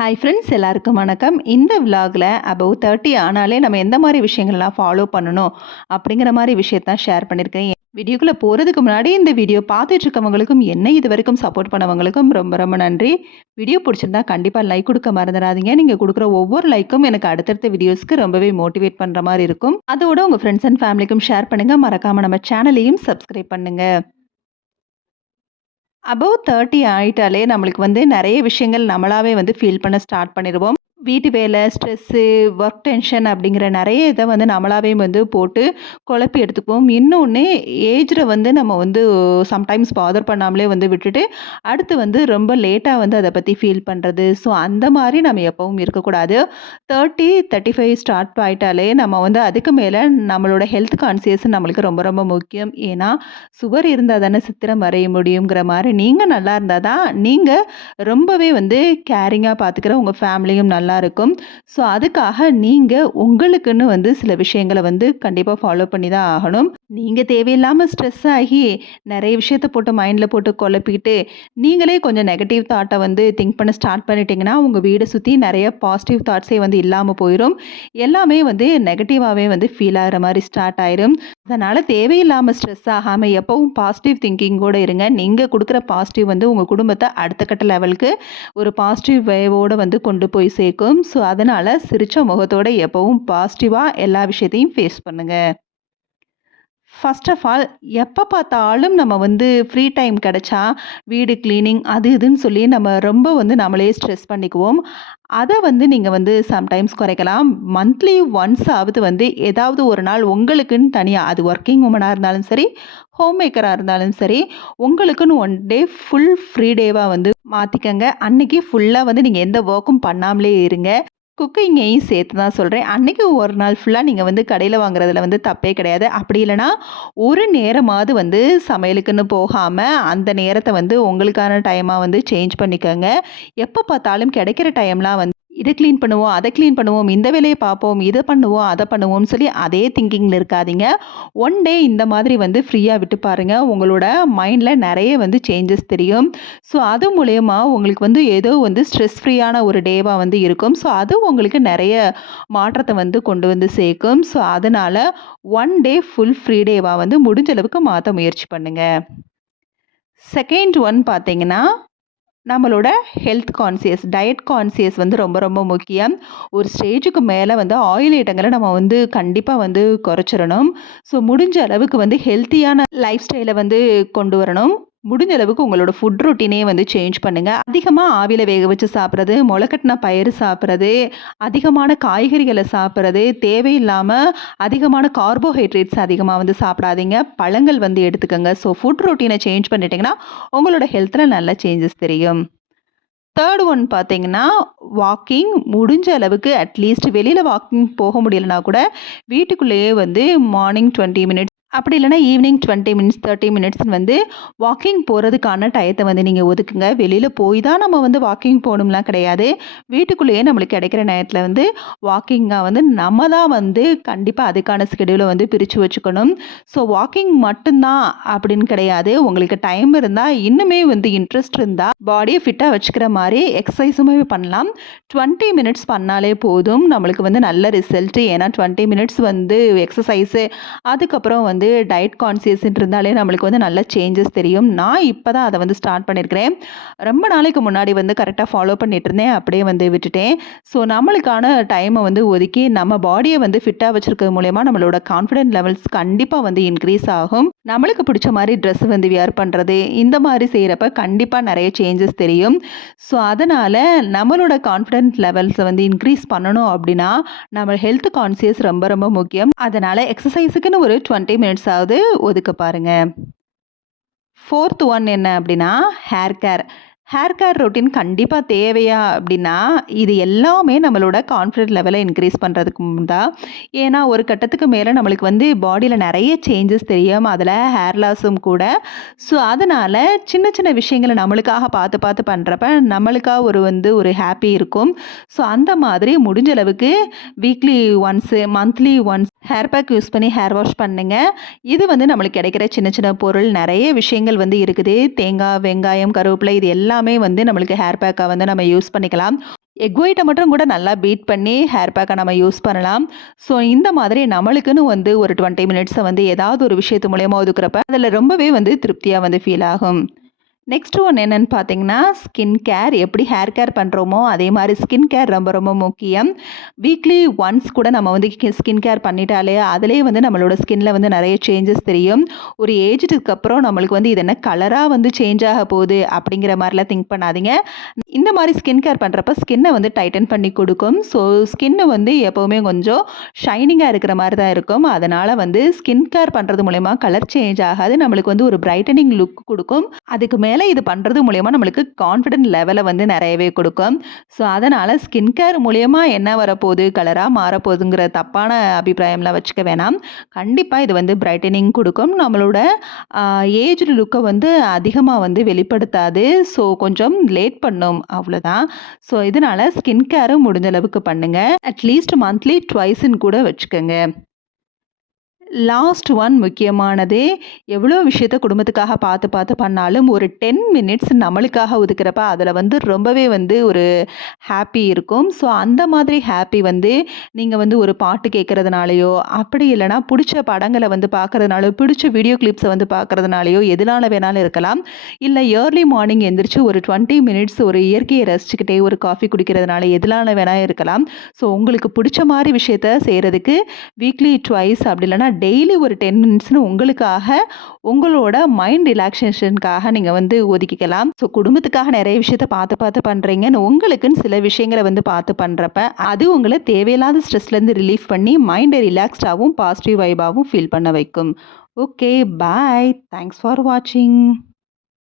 Hi friends, எல்லாருக்கும் வணக்கம். இந்த விலாகில் அபவ் 30 ஆனாலே நம்ம எந்த மாதிரி விஷயங்கள்லாம் ஃபாலோ பண்ணணும் அப்படிங்கிற மாதிரி விஷயத்தான் ஷேர் பண்ணியிருக்கேன். வீடியோக்குள்ளே போகிறதுக்கு முன்னாடி இந்த வீடியோ பார்த்துட்டு இருக்கவங்களுக்கும் என்ன இது வரைக்கும் சப்போர்ட் பண்ணவங்களுக்கும் ரொம்ப ரொம்ப நன்றி. வீடியோ பிடிச்சிருந்தா கண்டிப்பாக லைக் கொடுக்க மறந்துடாதீங்க. நீங்கள் கொடுக்குற ஒவ்வொரு லைக்கும் எனக்கு அடுத்தடுத்த வீடியோஸ்க்கு ரொம்பவே மோட்டிவேட் பண்ணுற மாதிரி இருக்கும். அதோட உங்கள் ஃப்ரெண்ட்ஸ் அண்ட் ஃபேமிலிக்கும் ஷேர் பண்ணுங்கள். மறக்காமல் நம்ம சேனலையும் சப்ஸ்கிரைப் பண்ணுங்கள். அபவ் 30 ஆயிட்டாலே நம்மளுக்கு நிறைய விஷயங்கள் நம்மளாவே ஃபீல் பண்ண ஸ்டார்ட் பண்ணிடுவோம். வீட்டு வேலை, ஸ்ட்ரெஸ்ஸு, ஒர்க் டென்ஷன் அப்படிங்கிற நிறைய இதை நம்மளாவே போட்டு குழப்பி எடுத்துக்குவோம். இன்னொன்று ஏஜில் நம்ம சம்டைம்ஸ் பாதர் பண்ணாமலே விட்டுட்டு அடுத்து ரொம்ப லேட்டாக அதை பற்றி ஃபீல் பண்ணுறது. ஸோ அந்த மாதிரி நம்ம எப்பவும் இருக்கக்கூடாது. 30-35 ஸ்டார்ட் ஆகிட்டாலே நம்ம அதுக்கு மேலே நம்மளோட ஹெல்த் கான்சியஸ் நம்மளுக்கு ரொம்ப ரொம்ப முக்கியம். ஏன்னா சுவர் இருந்தால் தானே சித்திரம் வரைய முடியுங்கிற மாதிரி நீங்கள் நல்லா இருந்தால் தான் நீங்கள் ரொம்பவே கேரிங்காக பார்த்துக்கிற உங்கள் ஃபேமிலியும் நல்லா இருக்கும். ஸோ அதுக்காக நீங்கள் உங்களுக்குன்னு சில விஷயங்களை கண்டிப்பாக ஃபாலோ பண்ணி தான் ஆகணும். நீங்கள் தேவையில்லாமல் ஸ்ட்ரெஸ் ஆகி நிறைய விஷயத்த போட்டு மைண்டில் போட்டு குழப்பிக்கிட்டு நீங்களே கொஞ்சம் நெகட்டிவ் தாட்டை திங்க் பண்ண ஸ்டார்ட் பண்ணிட்டீங்கன்னா உங்கள் வீடை சுற்றி நிறைய பாசிட்டிவ் தாட்ஸே இல்லாமல் போயிடும். எல்லாமே நெகட்டிவாகவே ஃபீல் ஆகிற மாதிரி ஸ்டார்ட் ஆயிரும். அதனால் தேவையில்லாமல் ஸ்ட்ரெஸ் ஆகாமல் எப்பவும் பாசிட்டிவ் திங்கிங்கோடு இருங்க. நீங்கள் கொடுக்குற பாசிட்டிவ் உங்கள் குடும்பத்தை அடுத்த கட்ட லெவலுக்கு ஒரு பாசிட்டிவ் வேவோடு கொண்டு போய் சேர்க்கும். ஸோ அதனால் சிரித்த முகத்தோடு எப்பவும் பாசிட்டிவாக எல்லா விஷயத்தையும் ஃபேஸ் பண்ணுங்கள். ஃபர்ஸ்ட் ஆஃப் ஆல் எப்போ பார்த்தாலும் நம்ம ஃப்ரீ டைம் கிடச்சா வீடு க்ளீனிங் அது இதுன்னு சொல்லி நம்ம ரொம்ப நம்மளே ஸ்ட்ரெஸ் பண்ணிக்குவோம். அதை நீங்கள் சம்டைம்ஸ் குறைக்கலாம். மந்த்லி ஒன்ஸ் ஆவது ஏதாவது ஒரு நாள் உங்களுக்குன்னு தனியாக, அது ஒர்க்கிங் உமனாக இருந்தாலும் சரி, ஹோம் மேக்கராக இருந்தாலும் சரி, உங்களுக்குன்னு ஒன் டே ஃபுல் ஃப்ரீ டேவாக மாற்றிக்கங்க. அன்னைக்கு ஃபுல்லாக நீங்கள் எந்த ஒர்க்கும் பண்ணாமலே இருங்க. குக்கிங்கையும் சேர்த்து தான் சொல்கிறேன். அன்றைக்கி ஒரு நாள் ஃபுல்லாக நீங்கள் கடையில் வாங்குறதுல தப்பே கிடையாது. அப்படி இல்லைனா ஒரு நேரமாவது சமையலுக்குன்னு போகாமல் அந்த நேரத்தை உங்களுக்கான டைமாக சேஞ்ச் பண்ணிக்கோங்க. எப்போ பார்த்தாலும் கிடைக்கிற டைம்லாம் இதை க்ளீன் பண்ணுவோம், அதை க்ளீன் பண்ணுவோம், இந்த வேலையை பார்ப்போம், இதை பண்ணுவோம், அதை பண்ணுவோம்னு சொல்லி அதே திங்கிங்கில் இருக்காதீங்க. ஒன் டே இந்த மாதிரி ஃப்ரீயாக விட்டு பாருங்கள். உங்களோட மைண்டில் நிறைய சேஞ்சஸ் தெரியும். ஸோ அது மூலயமா உங்களுக்கு ஏதோ ஸ்ட்ரெஸ் ஃப்ரீயான ஒரு டேவாக இருக்கும். ஸோ அது உங்களுக்கு நிறைய மாற்றத்தை கொண்டு சேர்க்கும். ஸோ அதனால் ஒன் டே ஃபுல் ஃப்ரீ டேவாக முடிஞ்ச அளவுக்கு மாற்ற முயற்சி பண்ணுங்கள். செகண்ட் ஒன் பார்த்தீங்கன்னா, நம்மளோட ஹெல்த் கான்சியஸ், டயட் கான்சியஸ் ரொம்ப ரொம்ப முக்கியம். ஒரு ஸ்டேஜுக்கு மேலே ஆயில் ஐட்டங்களை நம்ம கண்டிப்பாக குறைச்சிடணும். ஸோ முடிஞ்ச அளவுக்கு ஹெல்த்தியான லைஃப் ஸ்டைலை கொண்டு வரணும். முடிஞ்ச அளவுக்கு உங்களோட ஃபுட் ரொட்டீனே சேஞ்ச் பண்ணுங்கள். அதிகமாக ஆவியில் வேக வச்சு சாப்பிட்றது, முளைக்கட்டின பயிறு சாப்பிட்றது, அதிகமான காய்கறிகளை சாப்பிட்றது, தேவையில்லாமல் அதிகமான கார்போஹைட்ரேட்ஸ் அதிகமாக சாப்பிடாதீங்க. பழங்கள் எடுத்துக்கோங்க. ஸோ ஃபுட் ரொட்டீனை சேஞ்ச் பண்ணிட்டீங்கன்னா உங்களோட ஹெல்த்தில் நல்ல சேஞ்சஸ் தெரியும். தேர்ட் ஒன் பார்த்தீங்கன்னா, வாக்கிங். முடிஞ்ச அளவுக்கு அட்லீஸ்ட் வெளியில் வாக்கிங் போக முடியலனா கூட வீட்டுக்குள்ளேயே மார்னிங் 20 மினிட்ஸ், அப்படி இல்லைனா ஈவினிங் 20 மினிட்ஸ் 30 மினிட்ஸ்னு வாக்கிங் போகிறதுக்கான டயத்தை நீங்கள் ஒதுக்குங்க. வெளியில் போய் தான் நம்ம வாக்கிங் போகணும்லாம் கிடையாது. வீட்டுக்குள்ளேயே நம்மளுக்கு கிடைக்கிற நேரத்தில் வாக்கிங்காக நம்ம தான் கண்டிப்பாக அதுக்கான ஸ்கெடியூலை பிரித்து வச்சுக்கணும். ஸோ வாக்கிங் மட்டும்தான் அப்படின்னு கிடையாது. உங்களுக்கு டைம் இருந்தால், இன்னுமே இன்ட்ரெஸ்ட் இருந்தால், பாடியை ஃபிட்டாக வச்சுக்கிற மாதிரி எக்ஸசைஸுமே பண்ணலாம். 20 மினிட்ஸ் பண்ணாலே போதும். நம்மளுக்கு நல்ல ரிசல்ட்டு. ஏன்னா 20 மினிட்ஸ் எக்ஸசைஸு, அதுக்கப்புறம் டயட் கான்சியஸ் இருந்தாலே நம்மளுக்கு நல்ல சேஞ்சஸ் தெரியும். நான் இப்போ தான் அதை ஸ்டார்ட் பண்ணியிருக்கிறேன். ரொம்ப நாளைக்கு முன்னாடி கரெக்டாக ஃபாலோ பண்ணிட்டு இருந்தேன், அப்படியே விட்டுட்டேன். ஸோ நம்மளுக்கான டைமை ஒதுக்கி நம்ம பாடியை ஃபிட்டாக வச்சுருக்கிறது மூலயமா நம்மளோட கான்ஃபிடென்ட் லெவல்ஸ் கண்டிப்பாக இன்க்ரீஸ் ஆகும். நம்மளுக்கு பிடிச்ச மாதிரி ட்ரெஸ் வியர் பண்ணுறது, இந்த மாதிரி செய்கிறப்ப கண்டிப்பாக நிறைய சேஞ்சஸ் தெரியும். ஸோ அதனால் நம்மளோட கான்ஃபிடென்ட் லெவல்ஸை இன்க்ரீஸ் பண்ணணும் அப்படின்னா நம்ம ஹெல்த் கான்சியஸ் ரொம்ப ரொம்ப முக்கியம். அதனால் எக்ஸசைஸுக்குன்னு ஒரு 20 மினிட்ஸாவது ஒதுக்க பாருங்கள். ஃபோர்த் ஒன் என்ன அப்படின்னா, hair care. Hair care routine கண்டிப்பாக தேவையா அப்படின்னா, இது எல்லாமே நம்மளோட கான்ஃபிடென்ட் லெவலை இன்க்ரீஸ் பண்ணுறதுக்கு தான். ஏன்னா ஒரு கட்டத்துக்கு மேலே நம்மளுக்கு பாடியில் நிறைய சேஞ்சஸ் தெரியும். அதில் ஹேர் லாஸும் கூட. ஸோ அதனால் சின்ன சின்ன விஷயங்களை நம்மளுக்காக பார்த்து பார்த்து பண்ணுறப்ப நம்மளுக்காக ஒரு ஹாப்பி இருக்கும். ஸோ அந்த மாதிரி முடிஞ்ச அளவுக்கு weekly once, monthly once hair bag use பண்ணி ஹேர் வாஷ் பண்ணுங்க. இது நம்மளுக்கு கிடைக்கிற சின்ன சின்ன பொருள் நிறைய விஷயங்கள் இருக்குது. தேங்காய், வெங்காயம், கருவேப்பிலை, இது எல்லாமே நம்மளுக்கு ஹேர் பேக்காக நம்ம யூஸ் பண்ணிக்கலாம். எக் ஒயிட்ட மட்டும் கூட நல்லா பீட் பண்ணி ஹேர் பேக்க நம்ம யூஸ் பண்ணலாம். ஸோ இந்த மாதிரி நம்மளுக்குன்னு வந்து ஒரு 20 மினிட்ஸ வந்து ஏதாவது ஒரு விஷயத்து மூலியமா ஒதுக்குறப்ப, அதில ரொம்பவே வந்து திருப்தியா வந்து ஃபீல் ஆகும். நெக்ஸ்ட் ஒன் என்னன்னு பார்த்தீங்கன்னா, ஸ்கின் கேர். எப்படி ஹேர் கேர் பண்ணுறோமோ, அதே மாரி ஸ்கின் கேர் ரொம்ப ரொம்ப முக்கியம். வீக்லி ஒன்ஸ் கூட நம்ம வந்து ஸ்கின் கேர் பண்ணிட்டாலே, அதிலேயே வந்து நம்மளோட ஸ்கின்ல வந்து நெறைய சேஞ்சஸ் தெரியும். ஒரு ஏஜ்டுக்கு அப்புறம் நம்மளுக்கு வந்து இது என்ன கலரா வந்து சேஞ்ச் ஆக போகுது அப்படிங்கிற மாரிலாம் திங்க் பண்ணாதீங்க. இந்த மாரி ஸ்கின் கேர் பண்ணுறப்ப ஸ்கின்ன வந்து டைட்டன் பண்ணி குடுக்கும். ஸோ ஸ்கின் வந்து எப்பவுமே கொஞ்சம் ஷைனிங்கா இருக்கிற மாரி தான் இருக்கும். அதனால வந்து ஸ்கின் கேர் பண்ணுறது மூலியமா கலர் சேஞ்ச் ஆகாது. நம்மளுக்கு வந்து ஒரு பிரைட்டனிங் லுக் குடுக்கும். அதுக்கு மேல இது பண்றது மூலியமா நம்மளுக்கு கான்ஃபிடன்ட் லெவல வந்து நெறையவே குடுக்கும். ஸோ அதனால ஸ்கின் கேர் மூலியமா என்ன வரப்போது, கலரா மாறப்போதுங்கிற தப்பான அபிப்பிராயம்லாம் வச்சுக்க வேணாம். கண்டிப்பா இது வந்து பிரைட்டனிங் குடுக்கும். நம்மளோட அ ஏஜ்டு லுக்க வந்து அதிகமா வந்து வெளிப்படுத்தாது. ஸோ கொஞ்சம் லேட் பண்ணும் அவ்வளோதான். ஸோ இதனால ஸ்கின் கேரும் முடிஞ்ச அளவுக்கு பண்ணுங்க. அட்லீஸ்ட் மந்த்லி ட்வைஸ்ன்னு கூட வச்சுக்கங்க. லாஸ்ட் ஒன் முக்கியமானது. எவ்வளோ விஷயத்த குடும்பத்துக்காக பார்த்து பார்த்து பண்ணாலும், ஒரு 10 மினிட்ஸ் நம்மளுக்காக ஒதுக்குறப்ப, அதில வந்து ரொம்பவே வந்து ஒரு ஹாப்பி இருக்கும். ஸோ அந்த மாதிரி ஹாப்பி வந்து நீங்க வந்து ஒரு பாட்டு கேட்கறதுனாலயோ, அப்படி இல்லன்னா புடிச்ச படங்கள வந்து பார்க்கறதுனாலோ, பிடிச்ச வீடியோ கிளிப்ஸ வந்து பார்க்கறதுனாலயோ, எதுனால வேணாலும் இருக்கலாம். இல்ல ஏர்லி மார்னிங் எந்திரிச்சு ஒரு 20 மினிட்ஸ் ஒரு இயற்கையை ரசிச்சுக்கிட்டே ஒரு காஃபி குடிக்கிறதுனால எதுனால வேணா இருக்கலாம். ஸோ உங்களுக்கு புடிச்ச மாரி விஷயத்த செய்றதுக்கு வீக்லி ட்வைஸ் அப்படி இல்லன்னா டெய்லி ஒரு 10 மினிட்ஸ்னு உங்களுக்காக, உங்களோட மைண்ட் ரிலாக்சேஷனுக்காக நீங்க வந்து ஒதுக்கிக்கலாம். ஸோ குடும்பத்துக்காக நெறைய விஷயத்த பார்த்து பார்த்து பண்றீங்கன்னு உங்களுக்குன்னு சில விஷயங்கள வந்து பார்த்து பண்றப்ப, அது உங்கள தேவையில்லாத ஸ்ட்ரெஸ்லேருந்து ரிலீஃப் பண்ணி மைண்ட ரிலாக்ஸ்டாவும், பாசிட்டிவ் வைபாவும் ஃபீல் பண்ண வைக்கும். Okay, bye. தேங்க்ஸ் ஃபார் வாட்சிங்.